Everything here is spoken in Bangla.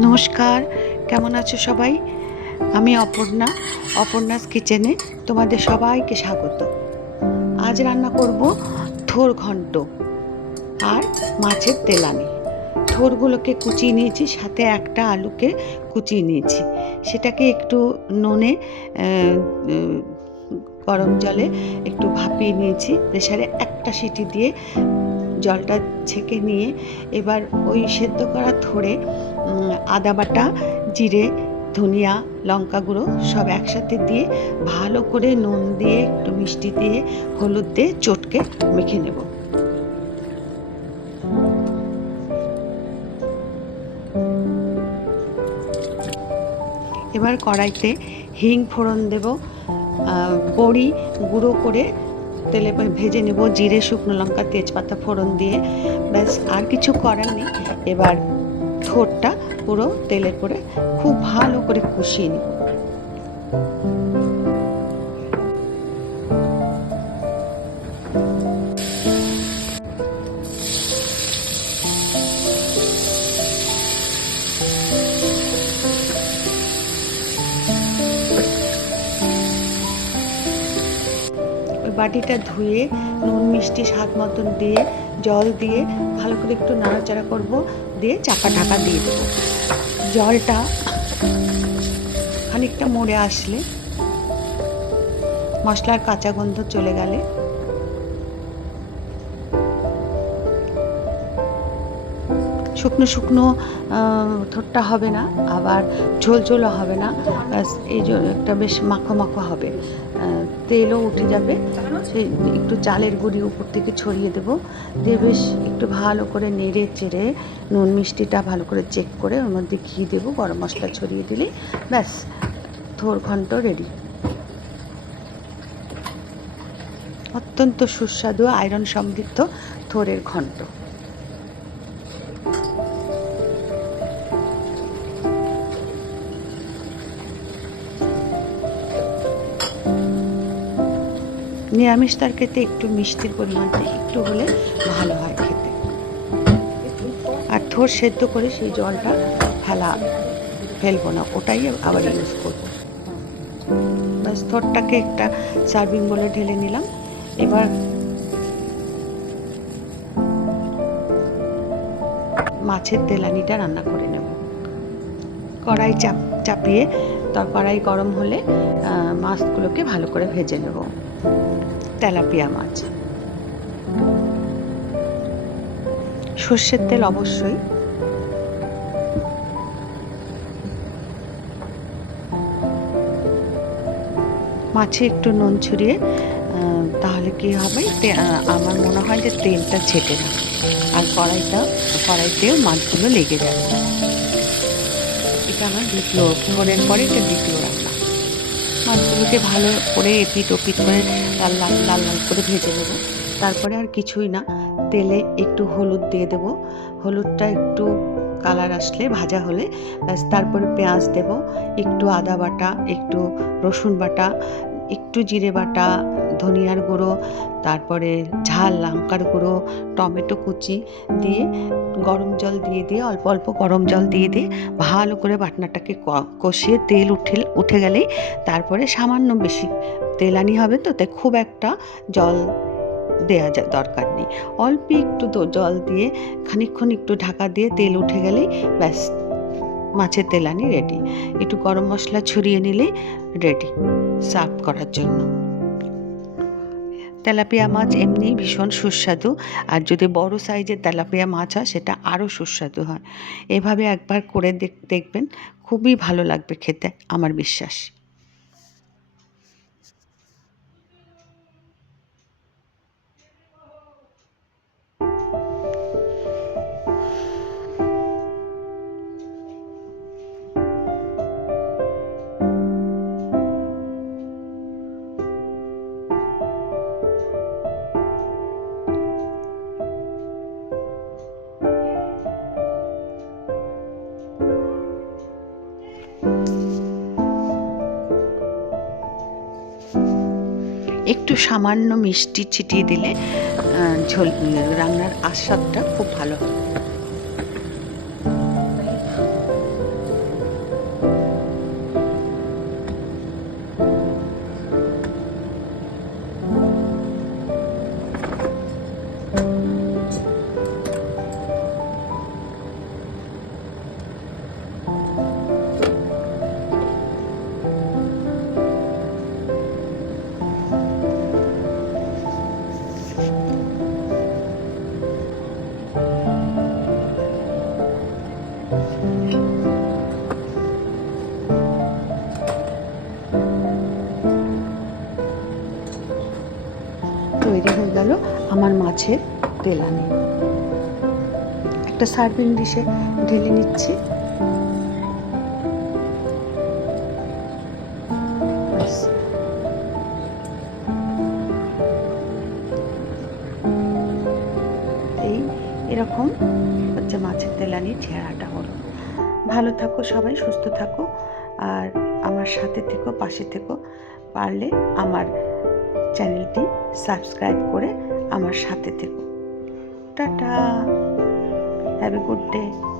নমস্কার, কেমন আছো সবাই? আমি অপর্ণা, অপর্ণাস কিচেনে তোমাদের সবাইকে স্বাগত। আজ রান্না করব থোর ঘন্ট আর মাছের তেলানি। থোরগুলোকে কুচিয়ে নিয়েছি, সাথে একটা আলুকে কুচিয়ে নিয়েছি। সেটাকে একটু নুনে গরম জলে একটু ভাপিয়ে নিয়েছি। প্রেসারে একটা সিটি দিয়ে জলটা ছেঁকে নিয়ে এবার ওই সেদ্ধ করা থোড়ে আদা বাটা, জিরে, ধনিয়া, লঙ্কা গুঁড়ো সব একসাথে দিয়ে ভালো করে নুন দিয়ে একটু মিষ্টি দিয়ে হলুদ দিয়ে চটকে মেখে নেব। এবার কড়াইতে হিং ফোড়ন দেব বড়ি গুঁড়ো করে তেলে ভেজে নেব জিরে, শুকনো লঙ্কা, তেজপাতা ফোড়ন দিয়ে। ব্যাস, আর কিছু করার নেই। এবার ঠোঁটটা পুরো তেলে করে খুব ভালো করে কষিয়ে নিব। বাটিটা ধুয়ে, নুন, মিষ্টি, স্বাদ মতন দিয়ে, জল দিয়ে ভালো করে একটু নাড়াচাড়া করব, দিয়ে চাপা ঢাকা দিয়ে দেবো। জলটা খানিকটা মরে আসলে মশলার কাঁচা গন্ধ চলে গেলে শুকনো শুকনো থোটটা হবে না, আবার ঝোল ঝোলও হবে না এই একটা বেশ মাখো মাখো হবে। তেলও উঠে যাবে, সেই একটু চালের গুঁড়ি উপর থেকে ছড়িয়ে দেব, দিয়ে বেশ একটু ভালো করে নেড়ে চেড়ে নুন মিষ্টিটা ভালো করে চেক করে ওর মধ্যে ঘি দেবো, গরম মশলা ছড়িয়ে দিলে, ব্যাস, থোর ঘন্ট রেডি অত্যন্ত সুস্বাদু আয়রন সমৃদ্ধ থোরের ঘন্ট। নিরামিষ তরকারিতে একটু মিষ্টির পরিমাণটা একটু হলে ভালো হয় খেতে। আর থোর সেদ্ধ করে সেই জলটা ফেলা ফেলব না, ওটাই আবার ইউজ করব। ব্যাস, থোরটাকে একটা সার্ভিং বলে ঢেলে নিলাম। এবার মাছের তেলানিটা রান্না করে নেব। কড়াই চাপ, চাপিয়ে তার কড়াই গরম হলে মাছগুলোকে ভালো করে ভেজে নেব। তেলাপিয়া মাছ। সর্ষের তেল অবশ্যই। মাছে একটু নুন ছড়িয়ে কি হবে? আমার মনে হয় যে তেলটা ছেটে না। আর কড়াইটা, কড়াইতেও মাছগুলো লেগে যাবে। এটা আমার দ্বিতীয় ফোড়ের পরে এটা দ্বিতীয় রান্না। মাছগুলোকে ভালো করে এপিট ওপিট করে লাল লাল লাল লাল করে ভেজে নেব। তারপরে আর কিছুই না। তেলে একটু হলুদ দিয়ে দেব। হলুদটা একটু কালার আসলে ভাজা হলে, ব্যাস, তারপরে পেঁয়াজ দেব, একটু আদা বাটা, একটু রসুন বাটা একটু জিরে বাটা, ধনিয়ার গুঁড়ো, তারপরে ঝাল লঙ্কার গুঁড়ো, টমেটো কুচি দিয়ে গরম জল দিয়ে দিয়ে, অল্প অল্প গরম জল দিয়ে দিয়ে ভালো করে বাটনাটাকে কষিয়ে তেল উঠে উঠে গেলেই তারপরে সামান্য বেশি তেলানি হবে তো তাই খুব একটা জল দেওয়া যা, দরকার নেই। অল্প একটু জল দিয়ে খানিকক্ষণ একটু ঢাকা দিয়ে তেল উঠে গেলেই ব্যাস। মাছের তেলানি রেডি একটু গরম মশলা ছড়িয়ে নিলে রেডি সার্ভ করার জন্য। তেলাপিয়া মাছ এমনি ভীষণ সুস্বাদু। আর যদি বড় সাইজের তেলাপিয়া মাছ হয়, সেটা আরও সুস্বাদু হয়। এভাবে একবার করে দেখ- দেখবেন। খুবই ভালো লাগবে খেতে, আমার বিশ্বাস। একটু সামান্য মিষ্টি ছিটিয়ে দিলে ঝোল রান্নার আস্বাদটা খুব ভালো হয়। আমার মাছের তেলানি। একটা সার্ভিং ডিশে ঢেলে নিচ্ছি। এই এরকম হচ্ছে মাছের তেলানি চেহারাটা হলো। ভালো থাকো সবাই, সুস্থ থাকো। আর আমার সাথে থেকো, পাশে থেকো। পারলে আমার চ্যানেলটি সাবস্ক্রাইব করে আমার সাথে থেকো। Tata. Have a good day